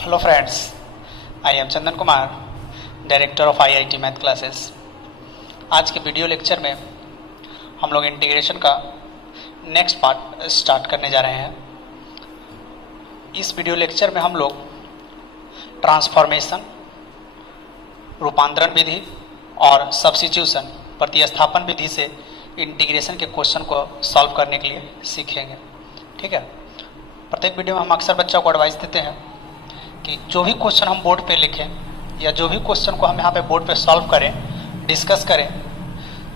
Hello friends, I am Chandan Kumar, director of IIT math classes. आज के video lecture में हम लोग इंटीग्रेशन का नेक्स्ट पार्ट स्टार्ट करने जा रहे हैं। इस वीडियो लेक्चर में हम लोग ट्रांसफॉर्मेशन, रूपांतरण विधि और सब्स्टिट्यूशन प्रतिस्थापन विधि से इंटीग्रेशन के क्वेश्चन को सॉल्व करने के लिए सीखेंगे। ठीक है, प्रत्येक वीडियो में हम अक्सर बच्चों को एडवाइस देते हैं कि जो भी क्वेश्चन हम बोर्ड पे लिखें या जो भी क्वेश्चन को हम यहाँ पे बोर्ड पे सॉल्व करें, डिस्कस करें,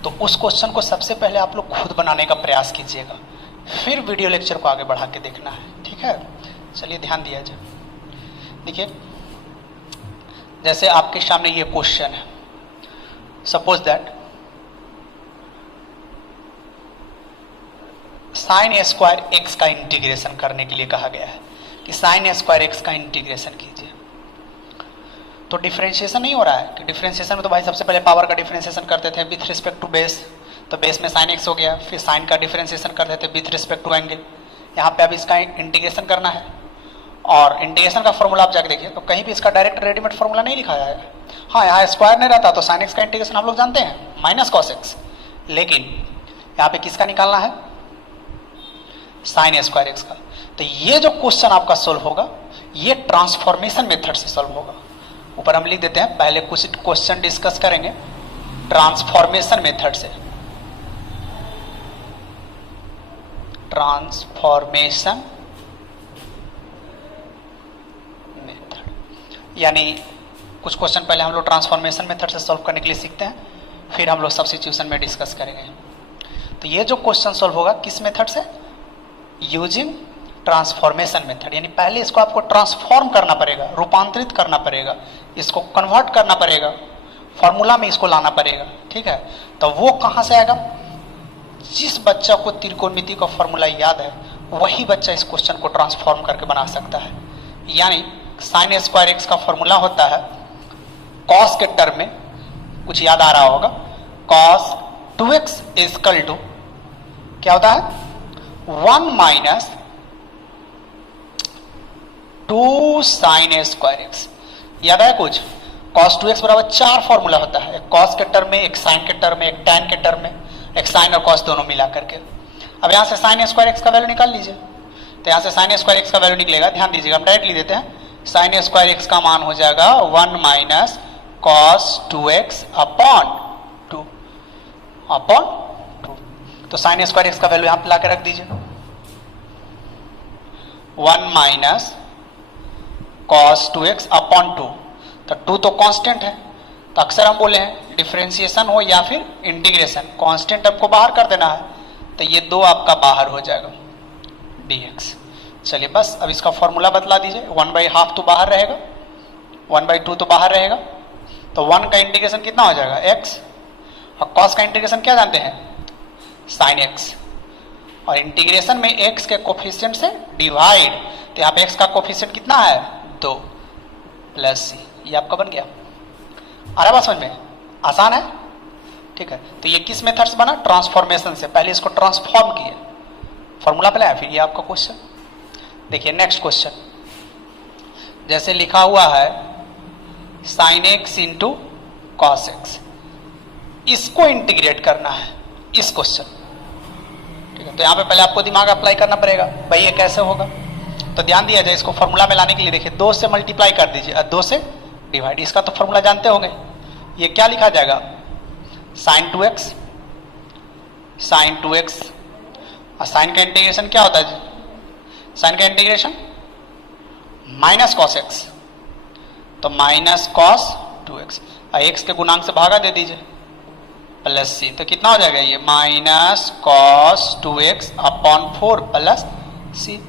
तो उस क्वेश्चन को सबसे पहले आप लोग खुद बनाने का प्रयास कीजिएगा, फिर वीडियो लेक्चर को आगे बढ़ा के देखना है। ठीक है, चलिए ध्यान दिया जाए। देखिए, जैसे आपके सामने ये क्वेश्चन है, suppose that sine square x का इंटीग्रेशन करने के लिए कहा गया है कि साइन स्क्वायर एक्स का इंटीग्रेशन कीजिए। तो डिफरेंशिएशन नहीं हो रहा है कि डिफरेंशिएशन में तो भाई सबसे पहले पावर का डिफरेंशिएशन करते थे विथ रिस्पेक्ट टू बेस, तो बेस में साइन एक्स हो गया, फिर साइन का डिफरेंशिएशन करते थे विथ रिस्पेक्ट टू एंगल। यहाँ पे अब इसका इंटीग्रेशन करना है और इंटीग्रेशन का फॉर्मूला आप जाके देखिए तो कहीं भी इसका डायरेक्ट रेडीमेड फॉर्मूला नहीं लिखा है। हाँ, यहाँ स्क्वायर नहीं रहता तो साइन एक्स का इंटीग्रेशन हम लोग जानते हैं माइनस कॉस एक्स, लेकिन यहाँ पे किसका निकालना है? साइन स्क्वायर एक्स का। तो ये जो क्वेश्चन आपका सोल्व होगा ये ट्रांसफॉर्मेशन मेथड से सोल्व होगा। ऊपर हम लिख देते हैं, पहले कुछ क्वेश्चन डिस्कस करेंगे ट्रांसफॉर्मेशन मेथड से। ट्रांसफॉर्मेशन मेथड यानी कुछ क्वेश्चन पहले हम लोग ट्रांसफॉर्मेशन मेथड से सोल्व करने के लिए सीखते हैं, फिर हम लोग सब्स्टिट्यूशन में डिस्कस करेंगे। तो ये जो क्वेश्चन सोल्व होगा किस मेथड से? Using transformation method. यानी पहले इसको आपको ट्रांसफॉर्म करना पड़ेगा, रूपांतरित करना पड़ेगा, इसको कन्वर्ट करना पड़ेगा, फॉर्मूला में इसको लाना पड़ेगा। ठीक है, तो वो कहाँ से आएगा? जिस बच्चा को त्रिकोणमिति का फॉर्मूला याद है वही बच्चा इस क्वेश्चन को ट्रांसफॉर्म करके बना सकता है। यानी साइन स्क्वायर एक्स का फॉर्मूला होता है कॉस के टर्म में, कुछ याद आ रहा होगा, कॉस 2x इक्वल टू क्या होता है? 1 माइनस 2 साइन स्क्वायर एक्स। याद है कुछ? कॉस 2x बराबर 4 फॉर्मूला होता है, एक कॉस के टर्म में, एक साइन के टर्म में, एक टैन के टर्म में, एक साइन और कॉस दोनों मिला करके। अब यहां से साइन स्क्वायर एक्स का वैल्यू निकाल लीजिए। तो यहां से साइन स्क्वायर एक्स का वैल्यू निकलेगा, ध्यान दीजिएगा, हम डायरेक्ट लिख देते हैं। साइन स्क्वायर एक्स का मान हो जाएगा 1 minus cos 2x upon 2 upon 2। तो साइन स्क्वायर एक्स का वैल्यू यहां पे ला के रख दीजिए, 1 माइनस कॉस 2x अपॉन 2। तो 2 तो कांस्टेंट है, तो अक्सर हम बोले हैं डिफरेंशिएशन हो या फिर इंटीग्रेशन, कांस्टेंट आपको बाहर कर देना है, तो ये 2 आपका बाहर हो जाएगा dx। चलिए बस अब इसका फॉर्मूला बदला दीजिए, 1/2 तो बाहर रहेगा, 1/2 तो बाहर रहेगा, तो 1 का इंटीग्रेशन कितना हो जाएगा? x, और कॉस का इंटीग्रेशन क्या जानते हैं? साइन x, और इंटीग्रेशन में x के कोफिशिएंट से डिवाइड, तो यहाँ पे x का कोफिशिएंट कितना है? 2 प्लस c। ये आपका बन गया। आ रहा बात समझ में? आसान है। ठीक है, तो ये किस मेथड से बना? ट्रांसफॉर्मेशन से। पहले इसको ट्रांसफॉर्म किए, फॉर्मूला पे लाया, फिर ये आपका क्वेश्चन। देखिए नेक्स्ट क्वेश्चन, जैसे लिखा हुआ है sine x into cos x, इसको इंटीग्रेट करना है इस क्वेश्चन। ठीक है, तो यहाँ पे पहले आपको दिमाग अप्लाई करना पड़ेगा, भाई ये कैसे होगा। तो ध्यान दिया जाए, इसको फॉर्मूला में लाने के लिए देखिए 2 से मल्टीप्लाई कर दीजिए और 2 से डिवाइड। इसका तो फॉर्मूला जानते होंगे, ये क्या लिखा जाएगा? साइन 2x, साइन 2x, और साइन का इंटीग्रेशन क्या होता है? साइन का इंटीग्रेशन माइनस कॉस एक्स, तो माइनस कॉस 2x, और एक्स के गुणांक से भागा दे दीजिए, प्लस सी। तो कितना हो जाएगा ये? Minus cos 2x upon 4 plus C.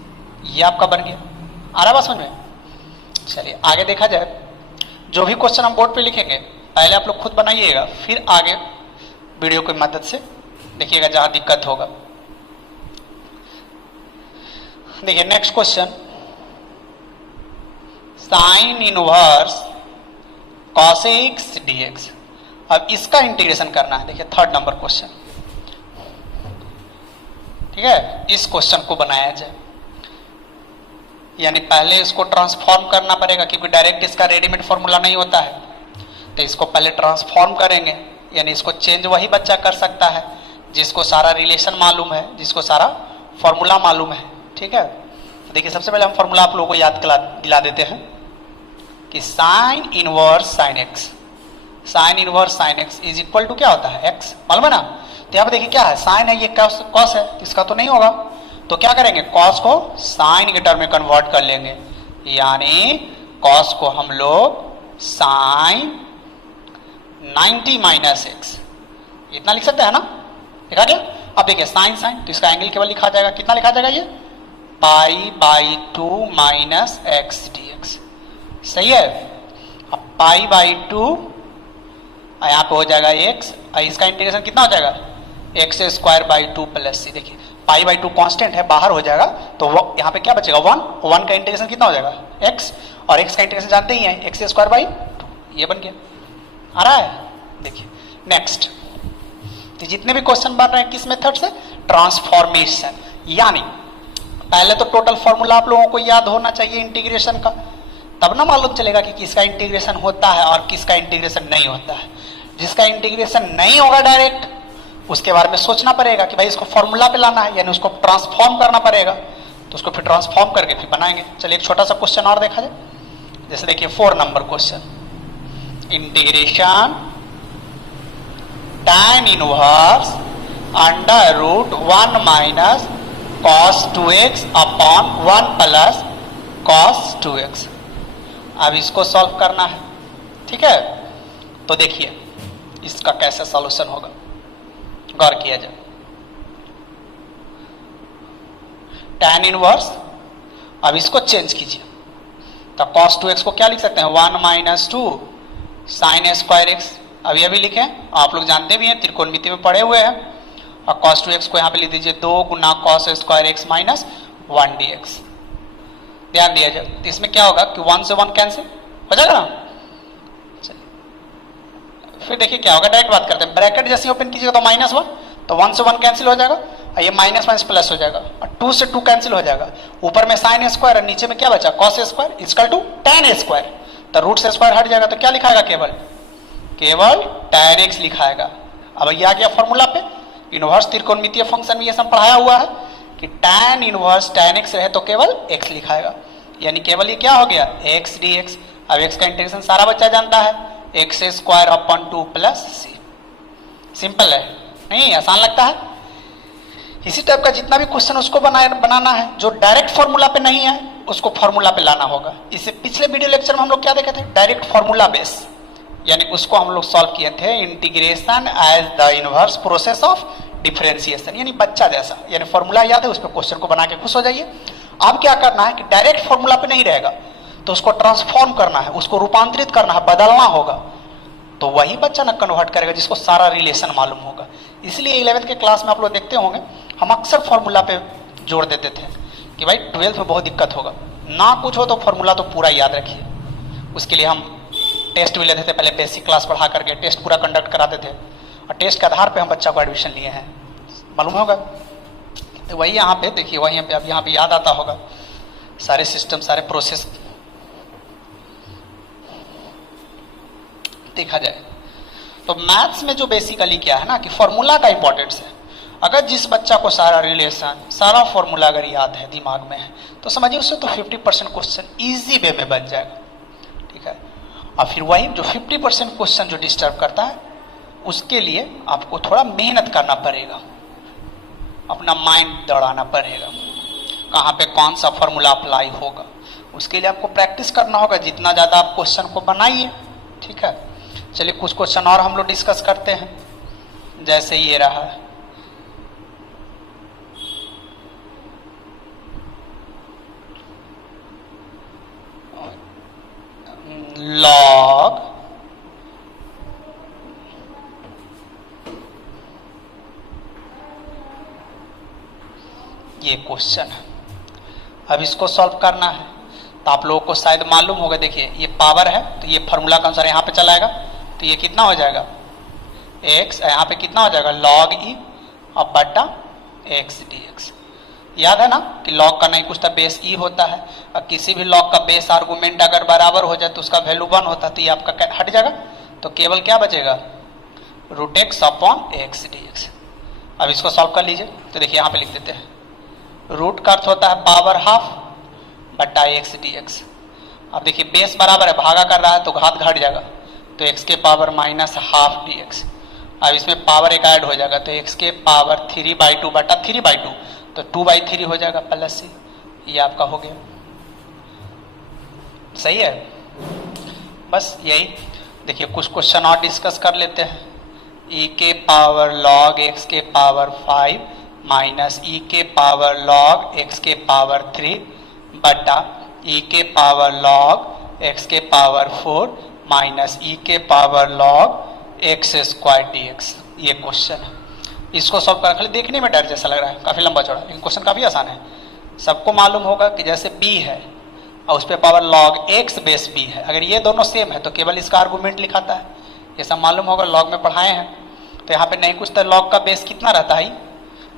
ये आपका बन गया। आ रहा बात समझ में? चलिए आगे देखा जाए। जो भी क्वेश्चन हम बोर्ड पे लिखेंगे पहले आप लोग खुद बनाइएगा, फिर आगे वीडियो की मदद से देखिएगा जहां दिक्कत होगा। देखिए next question, sine inverse cos x dx। अब इसका इंटीग्रेशन करना है। देखिए 3rd नंबर क्वेश्चन। ठीक है, इस क्वेश्चन को बनाया जाए। यानी पहले इसको ट्रांसफॉर्म करना पड़ेगा, क्योंकि डायरेक्ट इसका रेडीमेड फॉर्मूला नहीं होता है, तो इसको पहले ट्रांसफॉर्म करेंगे। यानी इसको चेंज वही बच्चा कर सकता है जिसको सारा रिलेशन मालूम है, जिसको सारा फॉर्मूला मालूम है। ठीक है, तो देखिए सबसे पहले हम फॉर्मूला आप लोगों को याद दिला देते हैं कि sine inverse sine X, sine inverse sine X is equal to क्या होता है, एक्स, मालूम है ना। तो यहाँ पे देखिए क्या है, साइन है, ये कॉस है, इसका तो नहीं होगा, तो क्या करेंगे, कॉस को साइन के टर्म में कन्वर्ट कर लेंगे, यानी कॉस को हम लोग साइन 90 माइनस एक्स इतना लिख सकते हैं ना, लिखा गया। अब देखिए साइन साइन, तो इसका एंगल केवल लिखा जाएगा, कितना लिखा जाएगा, ये pi by 2 minus x D x, सही है। अब पाई बाई 2 यहाँ पे हो जाएगा एक्स, इसका इंटीग्रेशन कितना हो जाएगा, एक्स स्क्वायर बाई 2 प्लस सी। देखिए पाई बाई 2 कांस्टेंट है, बाहर हो जाएगा, तो यहाँ पे क्या बचेगा, 1 का इंटीग्रेशन कितना हो जाएगा, एक्स, और एक्स का इंटीग्रेशन जानते ही हैं, एक्स स्क्वायर बाई 2, ये बन गया, आ रहा है। देखिए नेक्स्ट, तो जितने भी क्वेश्चन बन रहे हैं किस मेथड से, ट्रांसफॉर्मेशन, यानी पहले तो टोटल फॉर्मूला आप लोगों को याद होना चाहिए इंटीग्रेशन का, तब ना मालूम चलेगा कि किसका इंटीग्रेशन होता है और किसका इंटीग्रेशन नहीं होता है। जिसका इंटीग्रेशन नहीं होगा डायरेक्ट, उसके बारे में सोचना पड़ेगा कि भाई इसको फॉर्मूला पे लाना है, यानी उसको ट्रांसफॉर्म करना पड़ेगा, तो उसको फिर ट्रांसफॉर्म करके फिर बनाएंगे। चलिए एक छोटा सा क्वेश्चन और देखा जाए, जैसे देखिए 4 number question, integration tan inverse under root 1 minus cos 2x upon 1 plus cos 2x। अब इसको सॉल्व करना है, ठीक है। तो देखिए इसका कैसे सॉल्यूशन होगा, गौर किया जाए। tan इनवर्स, अब इसको चेंज कीजिए, तो cos 2x को क्या लिख सकते हैं, 1 माइनस 2 साइन स्क्वायर एक्स, अभी लिखे, आप लोग जानते भी हैं, त्रिकोणमिति में पढ़े हुए हैं। और cos 2x को यहाँ पे लिख दीजिए 2 गुना cos square x minus 1 dx। ध्यान दिया जाए, तो इसमें क्या होगा कि 1 से 1 कैंसिल हो जाएगा ना। चलिए फिर देखिए क्या होगा, डायरेक्ट बात करते हैं, ब्रैकेट जैसे ओपन कीजिएगा तो -1, तो 1 से 1 कैंसिल हो जाएगा, और ये माइनस माइनस प्लस हो जाएगा, और 2 से 2 कैंसिल हो जाएगा, ऊपर में साइन स्क्वायर और नीचे में क्या बचा, cos square equal to tan square, तो रूट से स्क्वायर हट जाएगा, तो क्या लिखाएगा, केवल tan x लिखाएगा। अब ये आ गया फॉर्मूला पे, इनवर्स त्रिकोणमितीय फंक्शन में ये सब पढ़ाया हुआ है कि tan इनवर्स tan x रहे तो केवल x लिखाएगा, यानी केवल ये क्या हो गया, x dx। अब x का इंटीग्रेशन सारा बच्चा जानता है, एक्स स्क्वायर अपॉन 2 प्लस सी। सिंपल है, नहीं आसान लगता है। इसी टाइप का जितना भी क्वेश्चन उसको बनाना है, जो डायरेक्ट फॉर्मूला पे नहीं है उसको फॉर्मूला पे लाना होगा। इससे पिछले वीडियो लेक्चर में हम लोग क्या देखे थे, डायरेक्ट फॉर्मूला बेस, यानी उसको हम लोग सॉल्व किए थे, integration as the inverse process of differentiation, यानी बच्चा जैसा, यानी फॉर्मूला याद है, उस पर क्वेश्चन को बना के खुश हो जाइए। अब क्या करना है कि डायरेक्ट फॉर्मूला पे नहीं रहेगा, तो उसको ट्रांसफॉर्म करना है, उसको रूपांतरित करना है, बदलना होगा, तो वही बच्चा ना कन्वर्ट करेगा जिसको सारा रिलेशन मालूम होगा। इसलिए 11th के क्लास में आप लोग देखते होंगे, हम अक्सर फॉर्मूला पे जोड़ देते थे कि भाई 12th में बहुत दिक्कत होगा, ना कुछ हो तो फॉर्मूला तो पूरा याद रखिए। उसके लिए हम टेस्ट भी लेते थे, पहले बेसिक क्लास पढ़ा करके टेस्ट पूरा कंडक्ट कराते थे, और टेस्ट के आधार पे हम बच्चा को एडमिशन लिए हैं, मालूम होगा। तो वही यहाँ पे देखिए, वही पे अब यहाँ पे याद आता होगा सारे सिस्टम, सारे प्रोसेस देखा जाए। तो मैथ्स में जो बेसिकली क्या है ना कि फॉर्मूला का इंपॉर्टेंस है। अगर जिस बच्चा को सारा रिलेशन, सारा फॉर्मूला अगर याद है, दिमाग में है, तो समझिए उससे तो 50% क्वेश्चन इजी वे में बन जाएगा, ठीक है। और फिर वही जो 50% क्वेश्चन जो डिस्टर्ब करता है, उसके लिए आपको थोड़ा मेहनत करना पड़ेगा, अपना माइंड दौड़ाना पड़ेगा, कहाँ पे कौन सा फॉर्मूला अप्लाई होगा, उसके लिए आपको प्रैक्टिस करना होगा। जितना ज़्यादा आप क्वेश्चन को बनाइए, ठीक है। चलिए कुछ क्वेश्चन और हम लोग डिस्कस करते हैं, जैसे ये रहा है, लॉग ये क्वेश्चन है। अब इसको सॉल्व करना है, तो आप लोगों को शायद मालूम होगा, देखिए ये पावर है, तो ये फॉर्मूला के अनुसार यहाँ पे चलाएगा, तो ये कितना हो जाएगा, x, यहाँ पे कितना हो जाएगा, log e और बटा x dx। याद है ना कि लॉग का नहीं कुछ था बेस ई होता है, और किसी भी लॉग का बेस आर्गुमेंट अगर बराबर हो जाए तो उसका वैल्यू 1 होता है, तो ये आपका हट जाएगा, तो केवल क्या बचेगा root X upon X D X. अब इसको सॉल्व कर लीजिए, तो देखिए यहाँ पे लिख देते हैं रूट का अर्थ होता है पावर हाफ बटा एक्स डी एक्स। अब देखिए बेस बराबर है, भागा कर रहा है तो घात घट जाएगा, तो एक्स के power minus half D X. अब इसमें पावर एक ऐड हो जाएगा, तो एक्स के पावर 3/2 बटा 3/2, तो 2/3 हो जाएगा प्लस सी, ये आपका हो गया। सही है, बस यही। देखिए कुछ क्वेश्चन और डिस्कस कर लेते हैं। e के पावर log x के पावर 5 माइनस e के पावर log x के पावर 3 बटा e के पावर log x के पावर 4 माइनस e के power log x square dx। ये क्वेश्चन है, इसको सॉल्व कर, खाली देखने में डर जैसा लग रहा है, काफी लंबा चौड़ा, लेकिन क्वेश्चन काफी आसान है। सबको मालूम होगा कि जैसे b है और उस पर power log x base b है, अगर ये दोनों सेम है तो केवल इसका आर्गुमेंट लिखाता है, ये सब मालूम होगा, लॉग में पढ़ाए हैं। तो यहाँ पे नहीं कुछ तो लॉग का बेस कितना रहता है,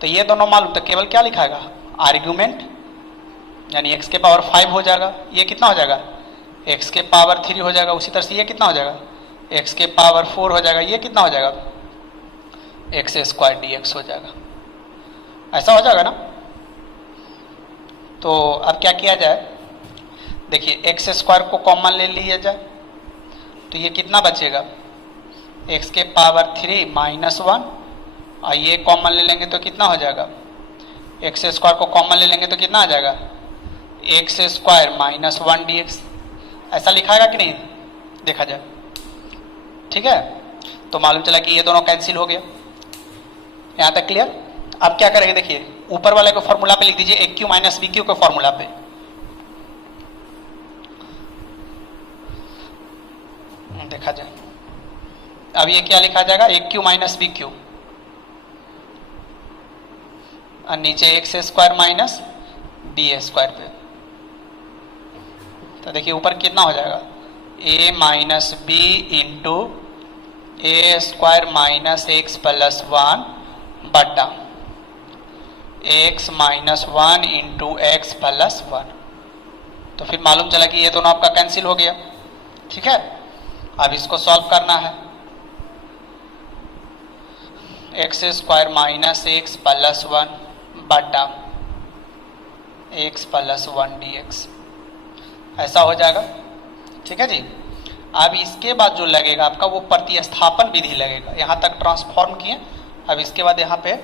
तो ये दोनों मालूम, तो केवल क्या लिखाएगा आर्ग्यूमेंट, यानी x के पावर 5 हो जाएगा, ये कितना हो जाएगा x के पावर 3 हो जाएगा, उसी तरह से ये कितना हो जाएगा x के पावर 4 हो जाएगा, ये कितना हो जाएगा एक्स स्क्वायर dx हो जाएगा। ऐसा हो जाएगा ना। तो अब क्या किया जाए, देखिए एक्स स्क्वायर को कॉमन ले लिया जाए, तो ये कितना बचेगा x के पावर 3 माइनस 1, और ये कॉमन ले लेंगे तो कितना हो जाएगा एक्स स्क्वायर को कॉमन ले लेंगे तो कितना आ जाएगा एक्स स्क्वायर माइनस 1 dx। ऐसा लिखाएगा कि नहीं, देखा जाए। ठीक है, तो मालूम चला कि ये दोनों कैंसिल हो गया, यहां तक क्लियर। अब क्या करेंगे, देखिए ऊपर वाले को फॉर्मूला पे लिख दीजिए, A Q minus B Q के फॉर्मूला पे। देखा जाए, अब ये क्या लिखा जाएगा A Q minus B Q, और नीचे X square minus B square पे। तो देखिए ऊपर कितना हो जाएगा a minus B into A square minus X plus 1 बटा X minus 1 into X plus 1। तो फिर मालूम चला कि ये दोनों आपका कैंसिल हो गया। ठीक है, अब इसको सॉल्व करना है, x square minus X plus 1 बटा एक्स प्लस 1 dx, ऐसा हो जाएगा। ठीक है जी। अब इसके बाद जो लगेगा आपका वो प्रतिस्थापन विधि लगेगा, यहाँ तक ट्रांसफॉर्म किए, अब इसके बाद यहाँ पे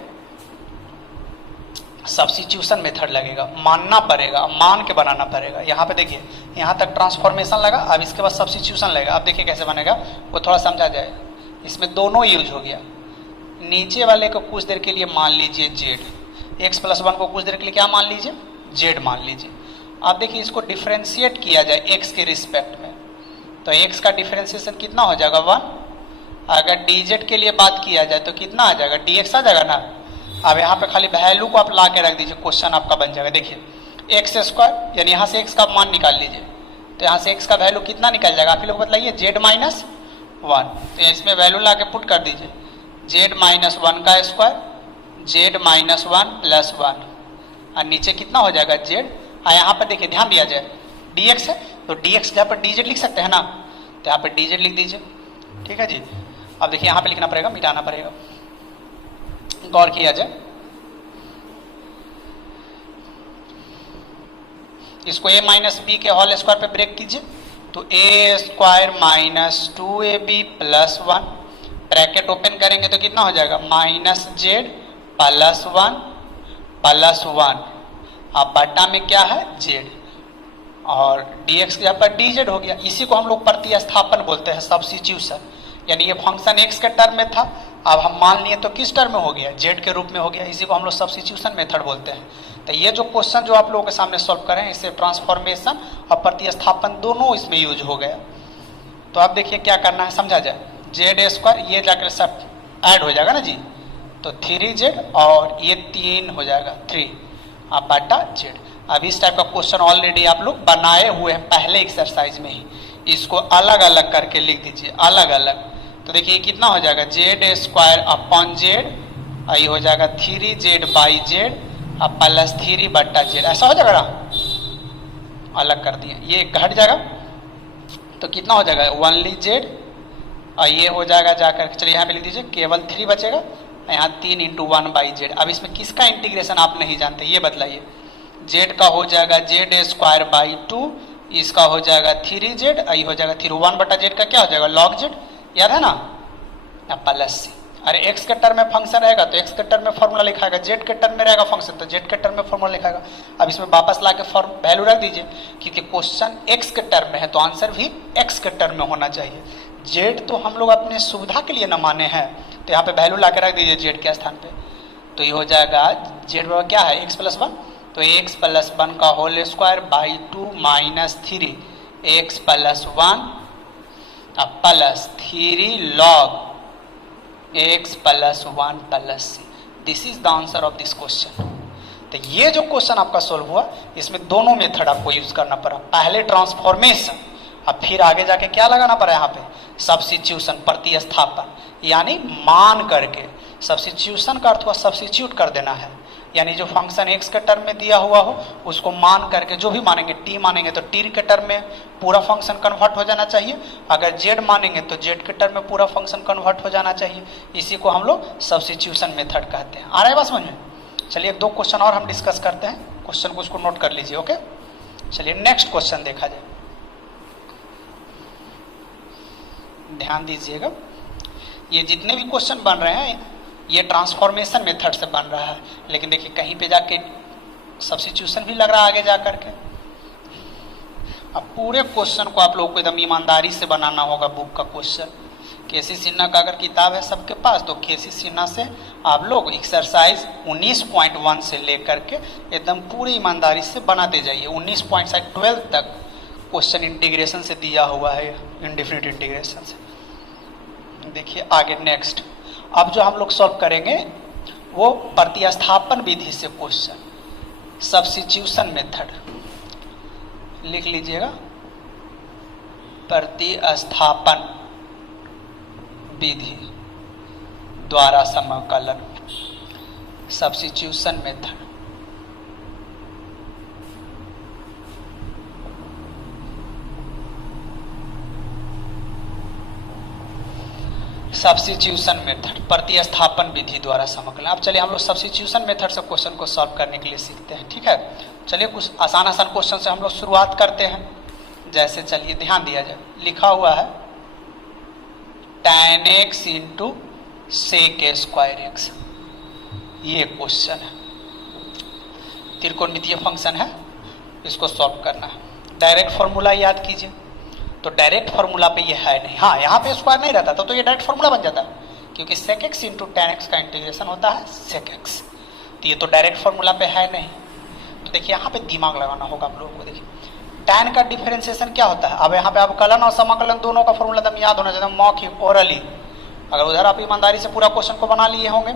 सब्स्टिट्यूशन मेथड लगेगा, मानना पड़ेगा, मान के बनाना पड़ेगा। यहाँ पे देखिए यहाँ तक ट्रांसफॉर्मेशन लगा, अब इसके बाद सब्स्टिट्यूशन लगेगा। अब देखिए कैसे बनेगा वो थोड़ा समझा जाए। इसमें दोनों यूज हो गया, नीचे वाले को कुछ देर के लिए मान लीजिए जेड, एक्स प्लस 1 को कुछ देर के लिए क्या मान लीजिए जेड मान लीजिए। अब देखिए इसको डिफ्रेंशिएट किया जाए एक्स के रिस्पेक्ट में, तो एक्स का डिफ्रेंशिएशन कितना हो जाएगा 1। अगर dz के लिए बात किया जाए तो कितना आ जाएगा dx आ जाएगा ना। अब यहाँ पे खाली वैल्यू को आप ला के रख दीजिए, क्वेश्चन आपका बन जाएगा। देखिए एक्स स्क्वायर यानी यहाँ से एक्स का मान निकाल लीजिए, तो यहाँ से एक्स का वैल्यू कितना निकल जाएगा, आप लोग बताइए जेड माइनस 1। तो इसमें वैल्यू ला के पुट कर दीजिए, जेड माइनस 1 का स्क्वायर, जेड माइनस 1 प्लस 1, और नीचे कितना हो जाएगा जेड। यहाँ पर देखिए ध्यान दिया जाए dx है, तो dx जहाँ पर dz लिख सकते हैं ना, तो यहाँ पर dz लिख दीजिए। ठीक है जी। अब देखिए यहाँ पे लिखना पड़ेगा, मिटाना पड़ेगा, गौर किया जाए। इसको a माइनस बी के होल स्क्वायर पे ब्रेक कीजिए, तो a square minus 2ab plus 1, bracket open करेंगे तो कितना हो जाएगा माइनस जेड प्लस 1 प्लस 1, अब बटा में क्या है जेड, और dx यहाँ पर dz हो गया। इसी को हम लोग प्रतिस्थापन बोलते हैं, सब्स्टिट्यूशन। यानी ये फंक्शन x के टर्म में था, अब हम मान लिए तो किस टर्म में हो गया z के रूप में हो गया, इसी को हम लोग सब्स्टिट्यूशन मेथड बोलते हैं। तो ये जो क्वेश्चन जो आप लोगों के सामने सॉल्व करें, इससे ट्रांसफॉर्मेशन और प्रतिस्थापन दोनों इसमें यूज हो गया। तो अब देखिए क्या करना है, समझा जाए। जेड स्क्वायर ये जाकर सब ऐड हो जाएगा ना जी, तो 3z और ये 3 हो जाएगा 3, अब बटा जेड। अब इस टाइप का क्वेश्चन ऑलरेडी आप लोग बनाए हुए हैं पहले एक्सरसाइज में ही, इसको अलग अलग करके लिख दीजिए, अलग अलग। तो देखिए कितना हो जाएगा जेड स्क्वायर अपॉन जेड, ये हो जाएगा 3z बाई जेड अब प्लस 3 बट्टा जेड, ऐसा हो जाएगा ना, अलग कर दिए, ये घट जाएगा तो कितना हो जाएगा ओनली जेड, और ये हो जाएगा जाकर, चलिए यहाँ पे लिख दीजिए केवल 3 बचेगा, यहाँ 3 इंटू 1 बाई जेड। अब इसमें किसका इंटीग्रेशन आप नहीं जानते ये बतलाइए। जेड का हो जाएगा जेड स्क्वायर बाई 2, इसका हो जाएगा 3 जेड, आई हो जाएगा 3 1 बटा जेड का क्या हो जाएगा लॉग जेड, याद है ना, प्लस सी। अरे एक्स के टर्म में फंक्शन रहेगा तो एक्स के टर्म में फॉर्मूला लिखाएगा, जेड के टर्म में रहेगा फंक्शन तो जेड के टर्म में फॉर्मूला लिखाएगा। अब इसमें वापस ला के फॉर्म वैल्यू रख दीजिए, क्योंकि क्वेश्चन एक्स के टर्म में है तो आंसर भी एक्स के टर्म में होना चाहिए। जेड तो हम लोग अपने सुविधा के लिए न माने हैं, तो यहाँ पे वैल्यू ला के रख दीजिए जेड के स्थान पे, तो ये हो जाएगा जेड क्या है एक्स प्लस 1, तो एक्स प्लस 1 का whole square by 2 minus 3 X plus 1 plus 3 log X plus 1 plus C. This is the answer of this question. तो ये जो क्वेश्चन आपका सोल्व हुआ इसमें दोनों मेथड आपको यूज करना पड़ा, पहले ट्रांसफॉर्मेशन, अब फिर आगे जाके क्या लगाना पड़ा यहाँ पे सब्स्टिट्यूशन, प्रतिस्थापन, यानी मान करके। सब्स्टिट्यूशन का अर्थ हुआ सब्स्टिट्यूट कर देना है, यानी जो फंक्शन एक्स के टर्म में दिया हुआ हो उसको मान करके, जो भी मानेंगे टी मानेंगे तो टी के टर्म में पूरा फंक्शन कन्वर्ट हो जाना चाहिए, अगर जेड मानेंगे तो जेड के टर्म में पूरा फंक्शन कन्वर्ट हो जाना चाहिए। इसी को हम लोग सब्स्टिट्यूशन मेथड कहते हैं। आ रहा है बात समझ में? चलिए 2 क्वेश्चन और हम डिस्कस करते हैं, क्वेश्चन को उसको नोट कर लीजिए। ओके, चलिए नेक्स्ट क्वेश्चन देखा जाए, ध्यान दीजिएगा। ये जितने भी क्वेश्चन बन रहे हैं ये ट्रांसफॉर्मेशन मेथड से बन रहा है, लेकिन देखिए कहीं पे जाके सब्स्टिट्यूशन भी लग रहा है आगे जा करके। अब पूरे क्वेश्चन को आप लोगों को एकदम ईमानदारी से बनाना होगा। बुक का क्वेश्चन केसी सिन्हा का अगर किताब है सबके पास तो केसी सिन्हा से आप लोग एक्सरसाइज 19.1 से लेकर के एकदम पूरी ईमानदारी से बनाते जाइए। 19.12 तक क्वेश्चन इंटीग्रेशन से दिया हुआ है, इनडेफिनिट इंटीग्रेशन से। देखिए आगे नेक्स्ट, अब जो हम लोग सॉल्व करेंगे वो प्रतिस्थापन विधि से क्वेश्चन, सब्स्टिट्यूशन मेथड लिख लीजिएगा, प्रतिस्थापन विधि द्वारा समाकलन, सब्स्टिट्यूशन मेथड। सब्स्टिट्यूशन मेथड, प्रतिस्थापन विधि द्वारा समाकलन। अब चलिए हम लोग सब्स्टिट्यूशन मेथड से क्वेश्चन को सॉल्व करने के लिए सीखते हैं, ठीक है। चलिए कुछ आसान आसान क्वेश्चन से हम लोग शुरुआत करते हैं। जैसे चलिए ध्यान दिया जाए, लिखा हुआ है tan x into sec square x, ये क्वेश्चन है, त्रिकोणमितीय फंक्शन है, इसको सॉल्व करना है। डायरेक्ट फॉर्मूला याद कीजिए, तो डायरेक्ट फार्मूला पे ये है नहीं, हाँ यहाँ पे स्क्वायर नहीं रहता तो ये डायरेक्ट फार्मूला बन जाता है, क्योंकि sec x into tan x का इंटीग्रेशन होता है sec x, तो ये तो डायरेक्ट फार्मूला पे है नहीं। तो देखिए यहाँ पे दिमाग लगाना होगा आप लोगों को। देखिए tan का डिफरेंशिएशन क्या होता है, अब यहाँ पे आप कलन और समाकलन दोनों का फॉर्मूला एकदम याद होना चाहिए, मौखिक ओरली। अगर उधर आप ईमानदारी से पूरा क्वेश्चन को बना लिए होंगे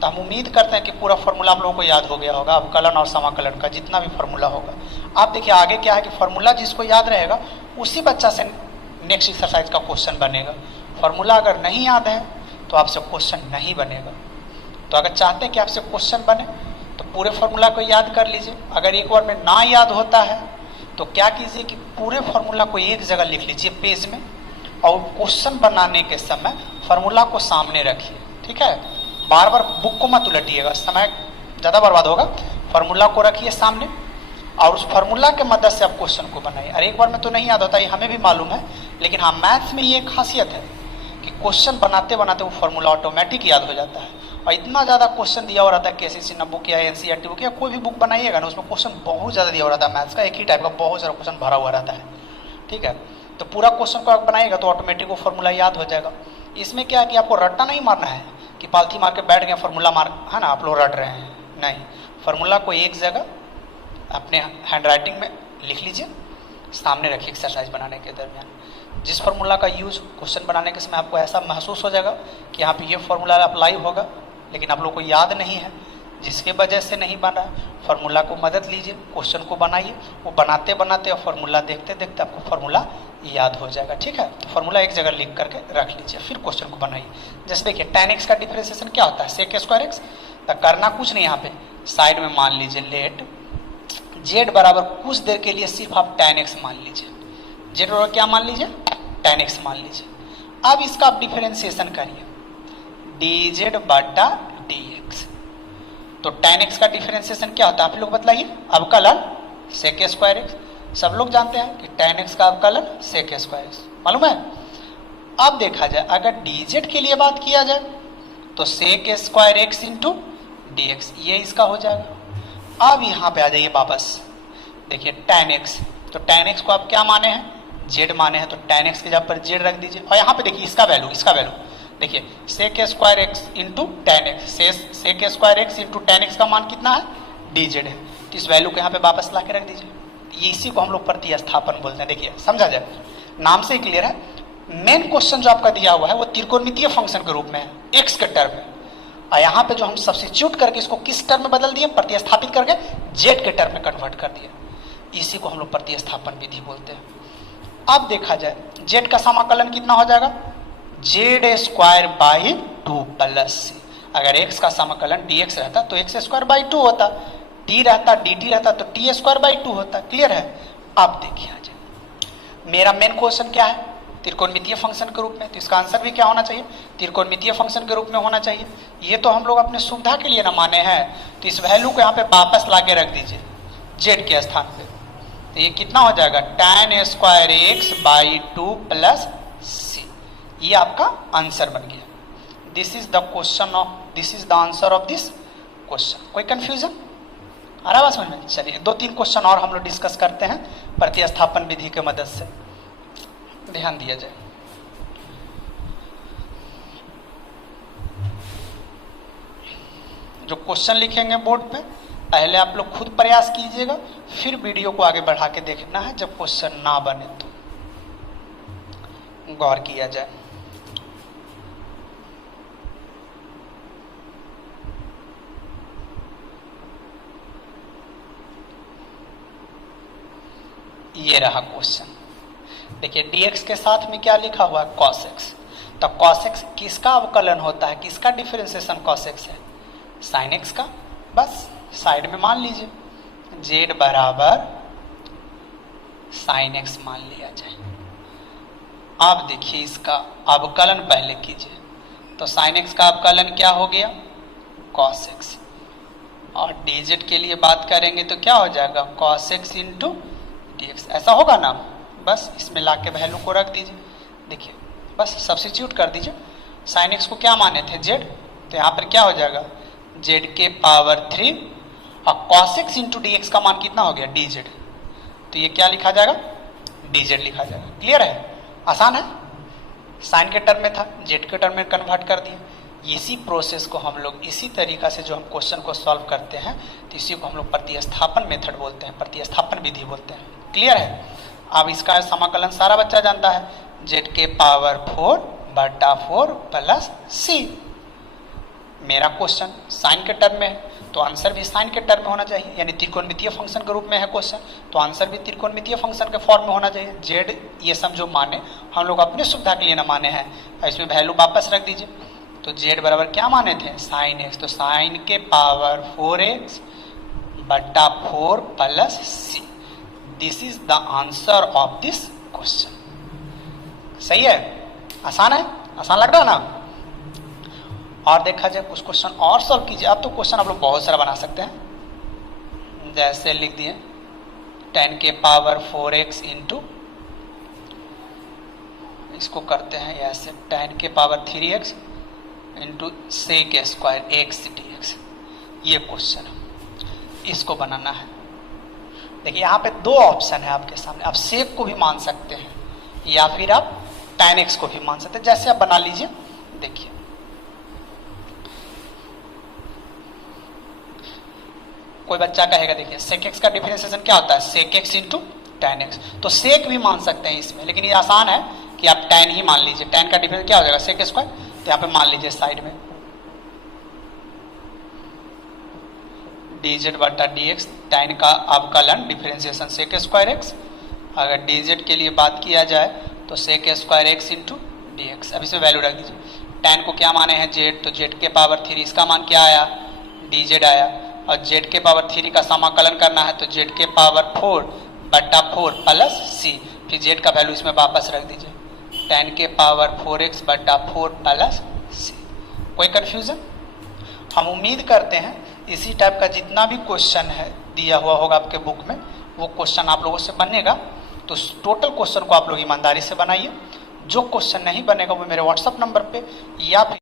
तो हम उम्मीद करते हैं कि पूरा फॉर्मूला आप लोगों को याद हो गया होगा, अब कलन और समाकलन का जितना भी फॉर्मूला होगा। आप देखिए आगे क्या है कि फॉर्मूला जिसको याद रहेगा उसी बच्चा से नेक्स्ट एक्सरसाइज का क्वेश्चन बनेगा। फॉर्मूला अगर नहीं याद है तो आपसे क्वेश्चन नहीं बनेगा। तो अगर चाहते हैं कि आपसे क्वेश्चन बने तो पूरे फॉर्मूला को याद कर लीजिए। अगर एक बार में ना याद होता है तो क्या कीजिए कि पूरे फॉर्मूला को एक जगह लिख लीजिए पेज में, और क्वेश्चन बनाने के समय फॉर्मूला को सामने रखिए, ठीक है। बार बार बुक को मत उलटिएगा, समय ज़्यादा बर्बाद होगा। फॉर्मूला को रखिए सामने और उस फार्मूला के मदद से आप क्वेश्चन को बनाइए। अरे एक बार में तो नहीं याद होता, ये हमें भी मालूम है, लेकिन हाँ मैथ्स में ये एक खासियत है कि क्वेश्चन बनाते बनाते वो फार्मूला ऑटोमेटिक याद हो जाता है। और इतना ज़्यादा क्वेश्चन दिया हुआ रहता है, केसी सिन्हा बुक या एनसीईआरटी बुक या कोई भी बुक बनाइएगा ना, उसमें क्वेश्चन बहुत ज़्यादा दिया हुआ रहता है मैथ्स का, एक ही टाइप का बहुत सारा क्वेश्चन भरा हुआ रहता है, ठीक है। तो पूरा क्वेश्चन को आप बनाइएगा तो ऑटोमेटिक वो फार्मूला याद हो जाएगा। इसमें क्या है कि आपको रट्टा नहीं मारना है कि पालथी मार के बैठ गए फार्मूला मार, है ना, आप लोग रट रहे हैं, नहीं। फार्मूला को एक जगह अपने हैंड राइटिंग में लिख लीजिए, सामने रखिए एक्सरसाइज बनाने के दरमियान। जिस फार्मूला का यूज क्वेश्चन बनाने के समय आपको ऐसा महसूस हो जाएगा कि यहाँ पे ये फार्मूला अप्लाई होगा, लेकिन आप लोग को याद नहीं है, जिसके वजह से नहीं बना, फार्मूला को मदद लीजिए, क्वेश्चन को बनाइए, वो बनाते बनाते और फार्मूला देखते देखते आपको फार्मूला याद हो जाएगा, ठीक है। तो फार्मूला एक जगह लिख करके रख लीजिए, फिर क्वेश्चन को बनाइए। जैसे देखिए tan x का डिफरेंशिएशन क्या होता है, sec स्क्वायर एक्स। तो करना कुछ नहीं, यहाँ पे साइड में मान लीजिए लेट जेड बराबर कुछ देर के लिए सिर्फ आप tan x मान लीजिए, जेड बराबर क्या मान लीजिए, tan x मान लीजिए। अब इसका आप डिफरेंशिएशन करिए dz बटा dx, तो tan x का डिफरेंशिएशन क्या होता है आप लोग बताइए, अवकलन sec स्क्वायर x, सब लोग जानते हैं कि tan x का अवकलन sec स्क्वायर x, मालूम है। अब देखा जाए अगर dz के लिए बात किया जाए तो sec square x into dx, ये इसका हो जाएगा। अब यहाँ पे आ जाइए वापस, देखिए tan x, तो tan x को आप क्या माने हैं, z माने हैं, तो tan x के जगह पर z रख दीजिए। और यहाँ पे देखिए इसका वैल्यू देखिए sec square x into tan x, sec square x into tan x का मान कितना है, dz है, तो इस वैल्यू को यहाँ पे वापस ला के रख दीजिए। ये इसी को हम लोग प्रतिस्थापन बोलते हैं। देखिए समझा जाए, नाम से ही क्लियर है। मेन क्वेश्चन जो आपका दिया हुआ है वो त्रिकोणमितीय फंक्शन के रूप में है, x के टर्म में, और यहाँ पे जो हम सब्स्टिट्यूट करके इसको किस टर्म में बदल दिए, प्रतिस्थापित करके z के टर्म में कन्वर्ट कर दिए, इसी को हम लोग प्रतिस्थापन विधि बोलते हैं। अब देखा जाए z का समाकलन कितना हो जाएगा, z square by 2 plus c, अगर x का समाकलन dx रहता तो x स्क्वायर बाई 2 होता, t रहता dt रहता तो t स्क्वायर बाई 2 होता। क्लियर है। अब देखिए आ जाए, मेरा मेन क्वेश्चन क्या है, त्रिकोणमितीय फंक्शन के रूप में, तो इसका आंसर भी क्या होना चाहिए, त्रिकोणमितीय फंक्शन के रूप में होना चाहिए। ये तो हम लोग अपने सुविधा के लिए ना माने हैं, तो इस वैल्यू को यहाँ पे वापस ला के रख दीजिए z के स्थान पे, तो ये कितना हो जाएगा, tan square x by 2 plus c, ये आपका आंसर बन गया। This is the question of, this is the answer of this question. कोई कंफ्यूजन आ रहा है समझ में। चलिए 2-3 क्वेश्चन और हम लोग डिस्कस करते हैं प्रतिस्थापन विधि के मदद से, ध्यान दिया जाए। जो क्वेश्चन लिखेंगे बोर्ड पे, पहले आप लोग खुद प्रयास कीजिएगा, फिर वीडियो को आगे बढ़ा के देखना है, जब क्वेश्चन ना बने तो गौर किया जाए। ये रहा क्वेश्चन। देखिए dx के साथ में क्या लिखा हुआ है, cos x, तो cos x किसका अवकलन होता है, किसका डिफरेंशिएशन cos x है, sin x का। बस साइड में मान लीजिए z बराबर sin x मान लिया जाए। अब देखिए इसका अवकलन पहले कीजिए, तो sin x का अवकलन क्या हो गया, cos x, और dz के लिए बात करेंगे तो क्या हो जाएगा, cos x इंटू dx, ऐसा होगा ना। बस इसमें ला के वैल्यू को रख दीजिए, देखिए बस सब्स्टिट्यूट कर दीजिए। sin x को क्या माने थे, z, तो यहाँ पर क्या हो जाएगा, z के पावर 3, और cos x इंटू dx का मान कितना हो गया, dz, तो ये क्या लिखा जाएगा, dz लिखा जाएगा। क्लियर है, आसान है, साइन के टर्म में था, z के टर्म में कन्वर्ट कर दिया। इसी प्रोसेस को हम लोग इसी तरीका से जो हम क्वेश्चन को सॉल्व करते हैं, तो इसी को हम लोग प्रतिस्थापन मेथड बोलते हैं, प्रतिस्थापन विधि बोलते हैं। क्लियर है। अब इसका समाकलन सारा बच्चा जानता है, z के पावर 4 बटा 4 प्लस c। मेरा क्वेश्चन साइन के टर्म में है, तो आंसर भी साइन के टर्म में होना चाहिए, यानी त्रिकोणमितीय फंक्शन के रूप में है क्वेश्चन, तो आंसर भी त्रिकोणमितीय फंक्शन के फॉर्म में होना चाहिए। z ये सब जो माने हम लोग अपने सुविधा के लिए ना माने हैं, इसमें वैल्यू वापस रख दीजिए। तो z बराबर क्या माने थे, साइन x, तो साइन के पावर 4x बटा 4 plus c। This is the answer of this question. सही है, आसान है, आसान लग रहा है ना। और देखा जाए कुछ क्वेश्चन और सॉल्व कीजिए। अब तो क्वेश्चन आप लोग बहुत सारा बना सकते हैं, जैसे लिख दिए 10 के पावर 4x इंटू, इसको करते हैं ऐसे 10 के power 3x into sec square x dx, ये क्वेश्चन है, इसको बनाना है। देखिए यहाँ पे 2 ऑप्शन है आपके सामने, आप सेक को भी मान सकते हैं या फिर आप tan x को भी मान सकते हैं, जैसे आप बना लीजिए। देखिए कोई बच्चा कहेगा, देखिए सेक x का डिफरेंशिएशन क्या होता है, सेक x इंटू tan x, तो सेक भी मान सकते हैं इसमें, लेकिन ये आसान है कि आप tan ही मान लीजिए। tan का डिफरेंस क्या हो जाएगा, सेक स्क्वायर, तो यहाँ पे मान लीजिए साइड में dz बटा dx, tan का अवकलन डिफरेंशिएशन सेक स्क्वायर x, अगर dz के लिए बात किया जाए तो sec square x into dx। अब इसमें वैल्यू रख दीजिए। tan को क्या माने हैं z, तो z के पावर 3, इसका मान क्या आया, dz आया, और जेड के पावर 3 का समाकलन करना है तो जेड के पावर 4 बट्टा 4 प्लस सी, फिर जेड का वैल्यू इसमें वापस रख दीजिए, 10 के पावर 4x बट्टा 4 प्लस सी। कोई कंफ्यूजन? हम उम्मीद करते हैं इसी टाइप का जितना भी क्वेश्चन है दिया हुआ होगा आपके बुक में वो क्वेश्चन आप लोगों से बनेगा, तो टोटल क्वेश्चन को आप लोग ईमानदारी से बनाइए। जो क्वेश्चन नहीं बनेगा वो मेरे व्हाट्सएप नंबर पे या फिर